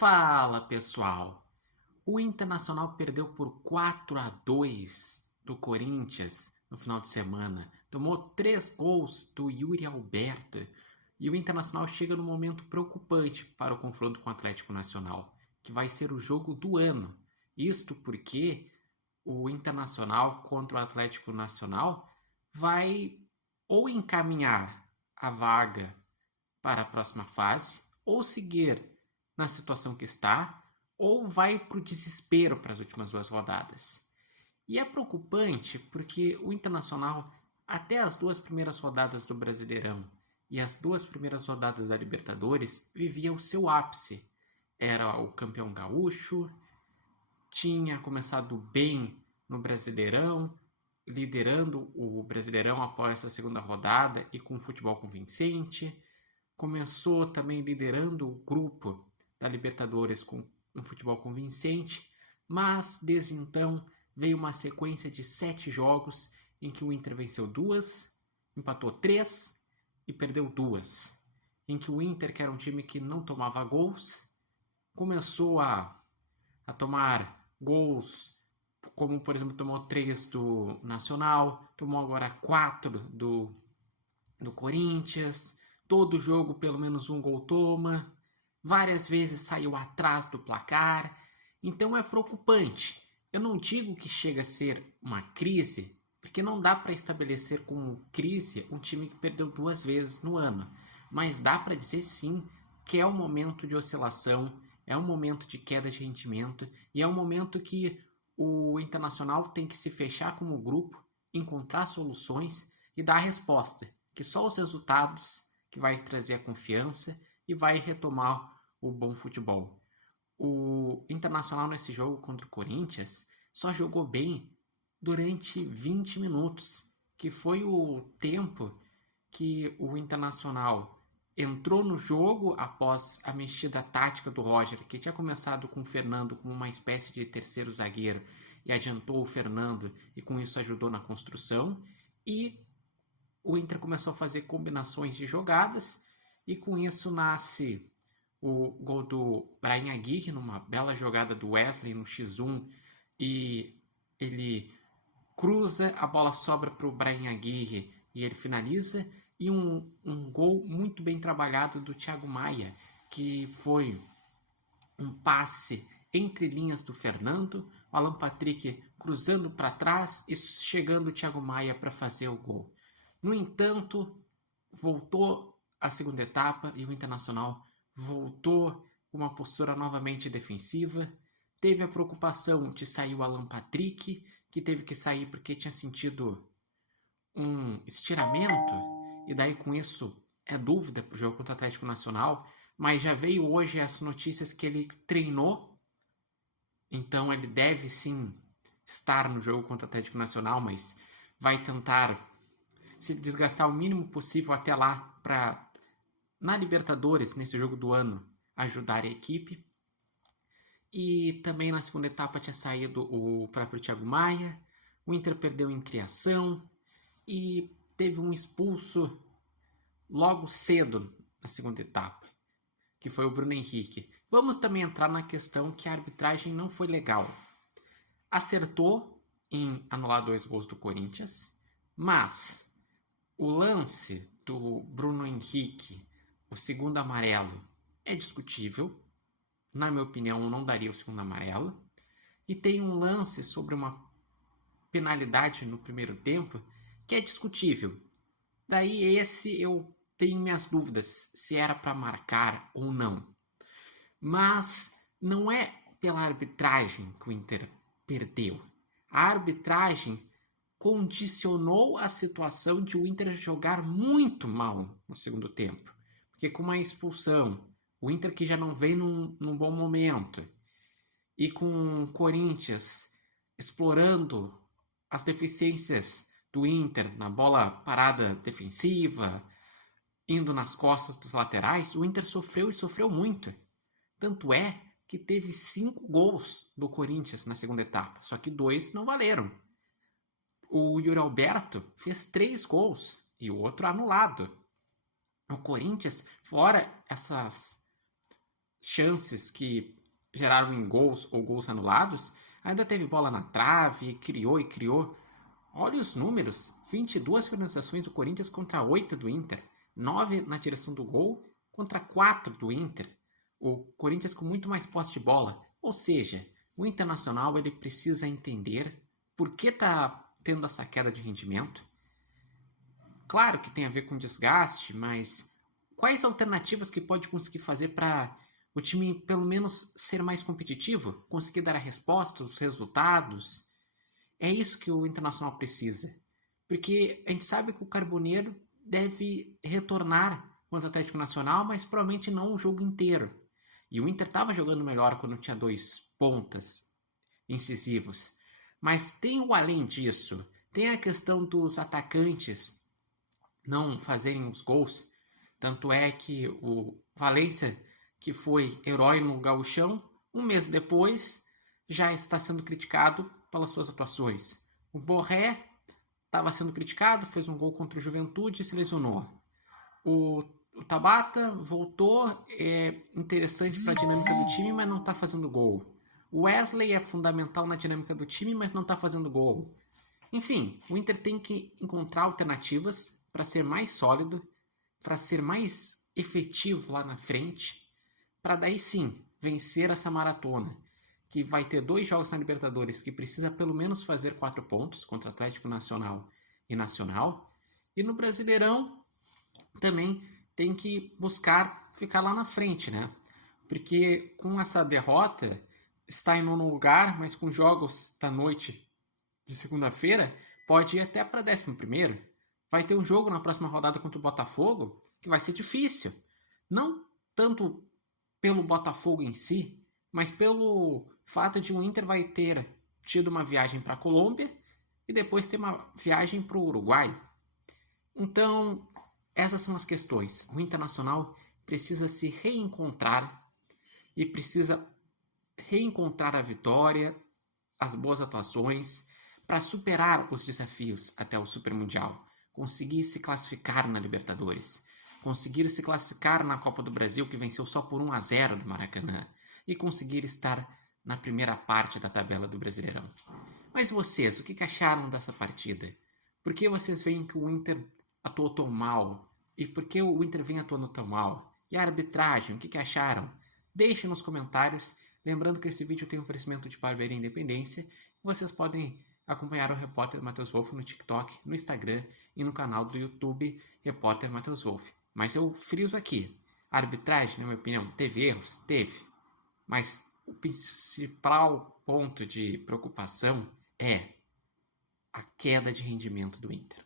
Fala, pessoal! O Internacional perdeu por 4-2 do Corinthians no final de semana. Tomou 3 gols do Yuri Alberto. E o Internacional chega num momento preocupante para o confronto com o Atlético Nacional, que vai ser o jogo do ano. Isto porque o Internacional contra o Atlético Nacional vai ou encaminhar a vaga para a próxima fase, ou seguir na situação que está, ou vai para o desespero para as últimas 2 rodadas. E é preocupante porque o Internacional, até as 2 primeiras rodadas do Brasileirão e as 2 primeiras rodadas da Libertadores, vivia o seu ápice. Era o campeão gaúcho, tinha começado bem no Brasileirão, liderando o Brasileirão após a segunda rodada e com futebol convincente. Começou também liderando o grupo da Libertadores com um futebol convincente, mas desde então veio uma sequência de 7 jogos em que o Inter venceu 2, empatou 3 e perdeu 2. Em que o Inter, que era um time que não tomava gols, começou a tomar gols, como por exemplo tomou 3 do Nacional, tomou agora 4 do Corinthians. Todo jogo pelo menos um gol toma, várias vezes saiu atrás do placar, então é preocupante. Eu não digo que chega a ser uma crise, porque não dá para estabelecer como crise um time que perdeu 2 vezes no ano, mas dá para dizer sim que é um momento de oscilação, é um momento de queda de rendimento e é um momento que o Internacional tem que se fechar como grupo, encontrar soluções e dar a resposta, que só os resultados que vai trazer a confiança e vai retomar o bom futebol. O Internacional nesse jogo contra o Corinthians só jogou bem durante 20 minutos, que foi o tempo que o Internacional entrou no jogo após a mexida tática do Roger, que tinha começado com o Fernando como uma espécie de terceiro zagueiro e adiantou o Fernando e com isso ajudou na construção, e o Inter começou a fazer combinações de jogadas e com isso nasce o gol do Brahim Aguirre numa bela jogada do Wesley no X1 e ele cruza, a bola sobra para o Brahim Aguirre e ele finaliza, e um gol muito bem trabalhado do Thiago Maia, que foi um passe entre linhas do Fernando, o Alan Patrick cruzando para trás e chegando o Thiago Maia para fazer o gol. No entanto, voltou a segunda etapa e o Internacional voltou com uma postura novamente defensiva. Teve a preocupação de sair o Alan Patrick, que teve que sair porque tinha sentido um estiramento, e daí com isso é dúvida para o jogo contra o Atlético Nacional, mas já veio hoje as notícias que ele treinou, então ele deve sim estar no jogo contra o Atlético Nacional, mas vai tentar se desgastar o mínimo possível até lá para, na Libertadores, nesse jogo do ano, ajudar a equipe. E também na segunda etapa tinha saído o próprio Thiago Maia, o Inter perdeu em criação e teve um expulso logo cedo na segunda etapa, que foi o Bruno Henrique. Vamos também entrar na questão que a arbitragem não foi legal. Acertou em anular 2 gols do Corinthians, mas o lance do Bruno Henrique, o segundo amarelo, é discutível. Na minha opinião, eu não daria o segundo amarelo. E tem um lance sobre uma penalidade no primeiro tempo que é discutível. Daí esse eu tenho minhas dúvidas se era para marcar ou não. Mas não é pela arbitragem que o Inter perdeu. A arbitragem condicionou a situação de o Inter jogar muito mal no segundo tempo. Porque com uma expulsão, o Inter que já não vem num bom momento, e com o Corinthians explorando as deficiências do Inter na bola parada defensiva, indo nas costas dos laterais, o Inter sofreu e sofreu muito. Tanto é que teve 5 gols do Corinthians na segunda etapa, só que 2 não valeram. O Yuri Alberto fez 3 gols e o outro anulado. O Corinthians, fora essas chances que geraram em gols ou gols anulados, ainda teve bola na trave, criou e criou. Olha os números: 22 finalizações do Corinthians contra 8 do Inter, 9 na direção do gol contra 4 do Inter. O Corinthians com muito mais posse de bola. Ou seja, o Internacional ele precisa entender por que está tendo essa queda de rendimento. Claro que tem a ver com desgaste, mas quais alternativas que pode conseguir fazer para o time pelo menos ser mais competitivo, conseguir dar a resposta, os resultados? É isso que o Internacional precisa. Porque a gente sabe que o Carboneiro deve retornar contra o Atlético Nacional, mas provavelmente não o jogo inteiro. E o Inter estava jogando melhor quando tinha 2 pontas incisivos. Mas tem o além disso. Tem a questão dos atacantes não fazerem os gols. Tanto é que o Valência, que foi herói no Gauchão, um mês depois já está sendo criticado pelas suas atuações. O Borré estava sendo criticado, fez um gol contra o Juventude e se lesionou. O Tabata voltou, é interessante para a dinâmica do time, mas não está fazendo gol. O Wesley é fundamental na dinâmica do time, mas não está fazendo gol. Enfim, o Inter tem que encontrar alternativas para ser mais sólido, para ser mais efetivo lá na frente, para daí sim vencer essa maratona, que vai ter 2 jogos na Libertadores que precisa pelo menos fazer 4 pontos contra Atlético Nacional e Nacional, e no Brasileirão também tem que buscar ficar lá na frente, né? Porque com essa derrota está em 9º lugar, mas com jogos da noite de segunda-feira pode ir até para 11º. Vai ter um jogo na próxima rodada contra o Botafogo que vai ser difícil. Não tanto pelo Botafogo em si, mas pelo fato de o Inter vai ter tido uma viagem para a Colômbia e depois ter uma viagem para o Uruguai. Então, essas são as questões. O Internacional precisa se reencontrar e precisa reencontrar a vitória, as boas atuações, para superar os desafios até o Super Mundial, conseguir se classificar na Libertadores, conseguir se classificar na Copa do Brasil, que venceu só por 1-0 do Maracanã, e conseguir estar na primeira parte da tabela do Brasileirão. Mas vocês, o que acharam dessa partida? Por que vocês veem que o Inter atuou tão mal? E por que o Inter vem atuando tão mal? E a arbitragem, o que acharam? Deixem nos comentários. Lembrando que esse vídeo tem oferecimento de Barbearia Independência. Vocês podem acompanhar o Repórter Matheus Wolff no TikTok, no Instagram e no canal do YouTube Repórter Matheus Wolff. Mas eu friso aqui, a arbitragem, na minha opinião, teve erros? Teve. Mas o principal ponto de preocupação é a queda de rendimento do Inter.